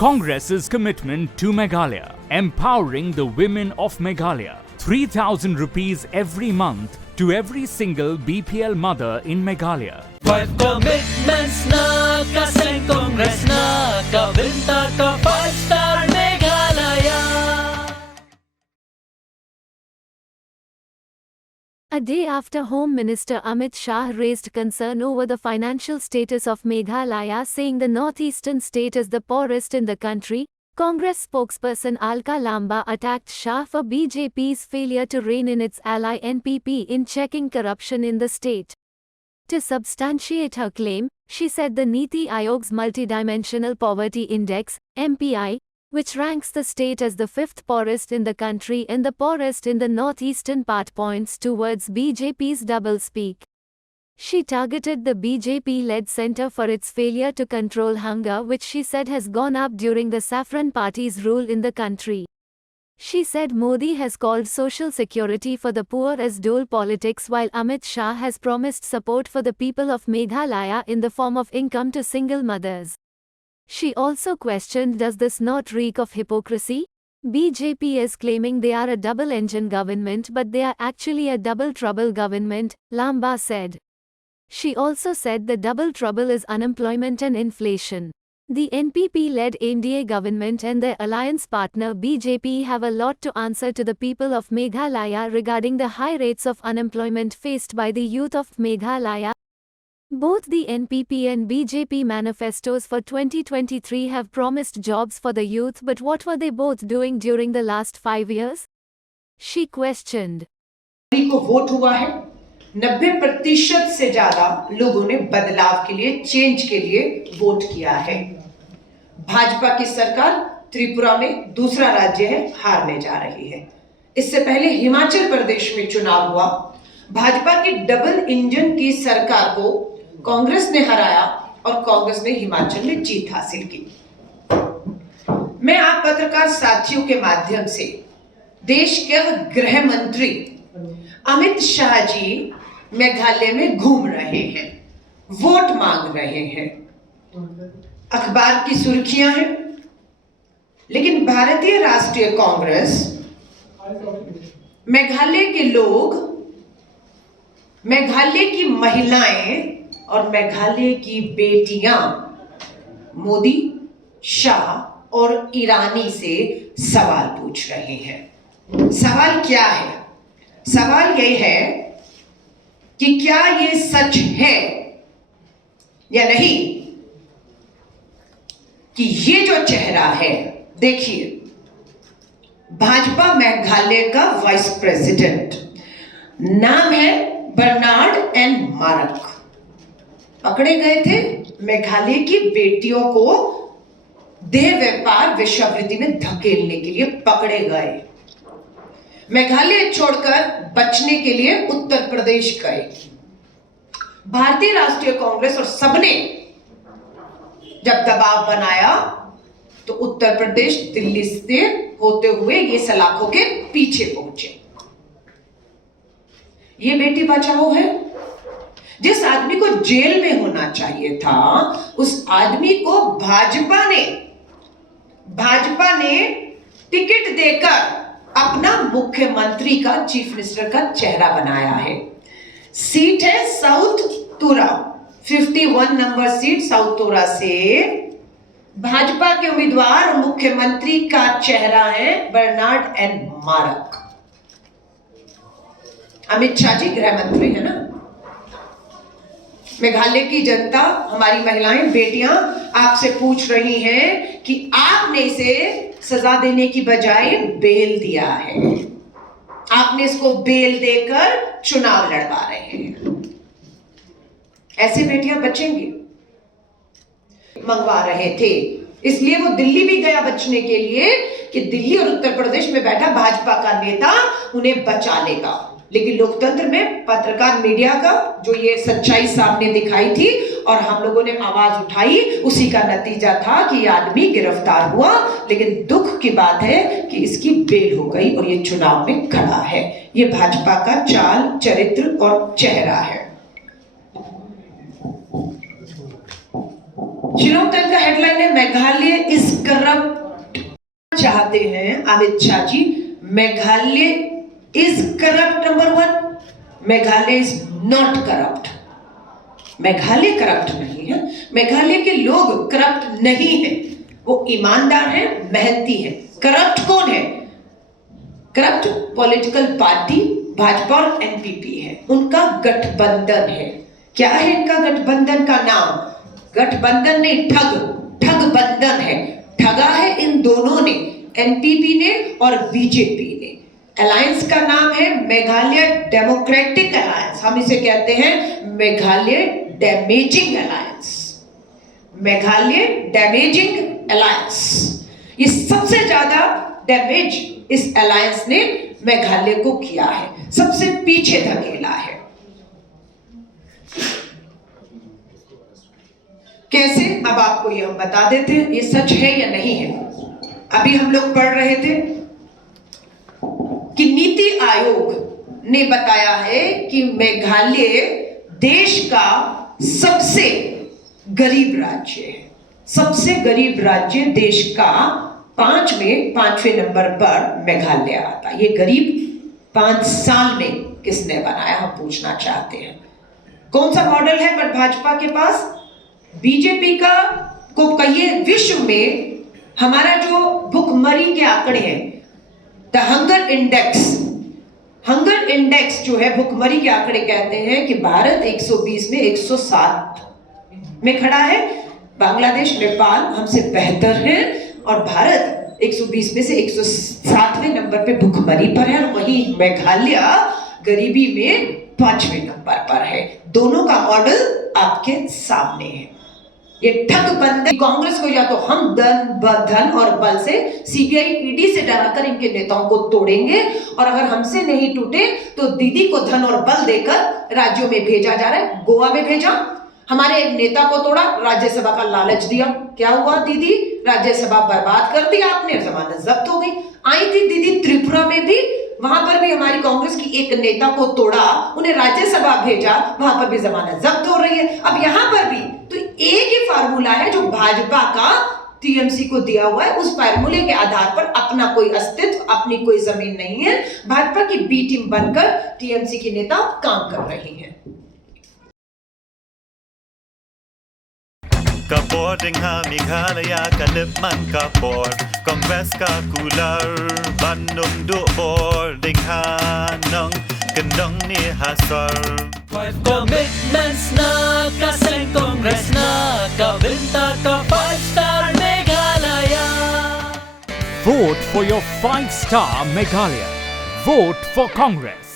Congress's commitment to Meghalaya, empowering the women of Meghalaya. 3,000 rupees every month to every single BPL mother in Meghalaya. 5 commitments na kasing Congress na kabinta ka 5-star Meghalaya. A day after Home Minister Amit Shah raised concern over the financial status of Meghalaya, saying the northeastern state is the poorest in the country, Congress spokesperson Alka Lamba attacked Shah for BJP's failure to rein in its ally NPP in checking corruption in the state. To substantiate her claim, she said the Niti Aayog's Multidimensional Poverty Index, MPI, which ranks the state as the 5th poorest in the country and the poorest in the northeastern part, points towards BJP's doublespeak. She targeted the BJP-led centre for its failure to control hunger, which she said has gone up during the Saffron Party's rule in the country. She said Modi has called social security for the poor as dole politics, while Amit Shah has promised support for the people of Meghalaya in the form of income to single mothers. She also questioned, does this not reek of hypocrisy? BJP is claiming they are a double-engine government, but they are actually a double-trouble government, Lamba said. She also said the double trouble is unemployment and inflation. The NPP-led NDA government and their alliance partner BJP have a lot to answer to the people of Meghalaya regarding the high rates of unemployment faced by the youth of Meghalaya. Both the NPP and BJP manifestos for 2023 have promised jobs for the youth, but what were they both doing during the last 5 years? She questioned. को vote हुआ है, 90% से ज्यादा लोगों ने बदलाव के लिए, चेंज के लिए वोट किया है। भाजपा की सरकार त्रिपुरा में दूसरा राज्य है, हारने जा रही है। इससे पहले हिमाचल प्रदेश में चुनाव हुआ, भाजपा की डबल इंजन की सरकार को कांग्रेस ने हराया और कांग्रेस ने हिमाचल में जीत हासिल की। मैं आप पत्रकार साथियों के माध्यम से देश के गृह मंत्री अमित शाह जी मेघालय में घूम रहे हैं, वोट मांग रहे हैं, अखबार की सुर्खियां हैं, लेकिन भारतीय राष्ट्रीय कांग्रेस, मेघालय के लोग, मेघालय की महिलाएं और मेघालय की बेटियां मोदी, शाह और ईरानी से सवाल पूछ रहे हैं। सवाल क्या है? सवाल यह है कि क्या ये सच है या नहीं कि ये जो चेहरा है, देखिए, भाजपा मेघालय का वाइस प्रेसिडेंट, नाम है बर्नार्ड एन मारक, पकड़े गए थे मेघालय की बेटियों को देह व्यापार वेश्यावृत्ति में धकेलने के लिए पकड़े गए। मेघालय छोड़कर बचने के लिए उत्तर प्रदेश गए। भारतीय राष्ट्रीय कांग्रेस और सबने जब दबाव बनाया तो उत्तर प्रदेश दिल्ली से होते हुए ये सलाखों के पीछे पहुंचे। ये बेटी बचाओ है। जिस आदमी को जेल में होना चाहिए था, उस आदमी को भाजपा ने टिकट देकर अपना मुख्यमंत्री का, चीफ मिनिस्टर का चेहरा बनाया है। सीट है साउथ तुरा, 51 नंबर सीट साउथ तुरा से भाजपा के उम्मीदवार और मुख्यमंत्री का चेहरा है बर्नार्ड एन मारक। अमित शाह जी गृह मंत्री है ना। मेघालय की जनता, हमारी महिलाएं, बेटियां आपसे पूछ रही हैं कि आपने इसे सजा देने की बजाय बेल दिया है। आपने इसको बेल देकर चुनाव लड़वा रहे हैं। ऐसे बेटियां बचेंगी? मंगवा रहे थे, इसलिए वो दिल्ली भी गया बचने के लिए कि दिल्ली और उत्तर प्रदेश में बैठा भाजपा का नेता उन्हें बचा लेगा। लेकिन लोकतंत्र में पत्रकार मीडिया का जो ये सच्चाई सामने दिखाई थी और हम लोगों ने आवाज उठाई, उसी का नतीजा था कि ये आदमी गिरफ्तार हुआ। लेकिन दुख की बात है कि इसकी बेल हो गई और ये चुनाव में खड़ा है। ये भाजपा का चाल, चरित्र और चेहरा है। शिलोंग टाइम का हेडलाइन है मेघालय इज करप्ट। चाहते हैं Amit Shah ji, Meghalaya is corrupt number 1, Meghalaya is not corrupt. Meghalaya corrupt नहीं है, मेघालय के लोग करप्ट नहीं है, वो ईमानदार हैं, मेहनती हैं। करप्ट कौन है? करप्ट पॉलिटिकल पार्टी भाजपा और एनपीपी है, उनका गठबंधन है। क्या है इनका गठबंधन का नाम? गठबंधन नहीं, ठग बंधन है। ठगा है इन दोनों ने, एनपीपी ने और बीजेपी ने। अलायंस का नाम है मेघालय डेमोक्रेटिक अलायंस, हम इसे कहते हैं Meghalaya damaging alliance. Meghalaya damaging alliance, ये सबसे ज्यादा डैमेज इस अलायंस ने मेघालय को किया है, सबसे पीछे धकेला है। कैसे? अब आपको ये हम बता देते हैं, ये सच है या नहीं है। अभी हम लोग पढ़ रहे थे कि नीति आयोग ने बताया है कि मेघालय देश का सबसे गरीब राज्य है। सबसे गरीब राज्य देश का 5वें नंबर पर मेघालय आता। ये गरीब 5 साल में किसने बनाया, हम पूछना चाहते हैं। कौन सा मॉडल है पर भाजपा के पास? बीजेपी का को कहिए विश्व में हमारा जो भुखमरी के आंकड़े हैं, द हंगर इंडेक्स जो है, भुखमरी के आंकड़े कहते हैं कि भारत 120 में 107 में खड़ा है। बांग्लादेश, नेपाल हमसे बेहतर है और भारत 120 में से 107वें नंबर पे भुखमरी पर है, और वहीं मेघालय गरीबी में 5वें नंबर पर है। दोनों का मॉडल आपके सामने है। ये ठगबंधन कांग्रेस को या तो हम धन और बल से, सीबीआई ईडी से डराकर इनके नेताओं को तोड़ेंगे, और अगर हमसे नहीं टूटे तो दीदी को धन और बल देकर राज्यों में भेजा जा रहा है। गोवा में भेजा, हमारे एक नेता को तोड़ा, राज्यसभा का लालच दिया। क्या हुआ दीदी? राज्यसभा बर्बाद कर दी आपने, जमानत जब्त हो गई। आई थी दीदी त्रिपुरा में भी, वहां पर भी हमारी कांग्रेस की एक नेता को तोड़ा, उन्हें राज्यसभा भेजा, वहां पर भी जमानत जब्त हो रही है। अब यहां पर भी तो एक ही फार्मूला है जो भाजपा का टीएमसी को दिया हुआ है। उस फार्मूले के आधार पर अपना कोई अस्तित्व, अपनी कोई जमीन नहीं है। भाजपा की बी टीम बनकर टीएमसी की नेता काम कर रही है। Kapor dingha Meghalaya kalipman kapor Kongres ka kular Bandung dukbor dingha nang kendang ni hasar 5 commitments na kaseng Congress na kabinta ka 5-star Meghalaya. Vote for your 5-star Meghalaya. Vote for Congress.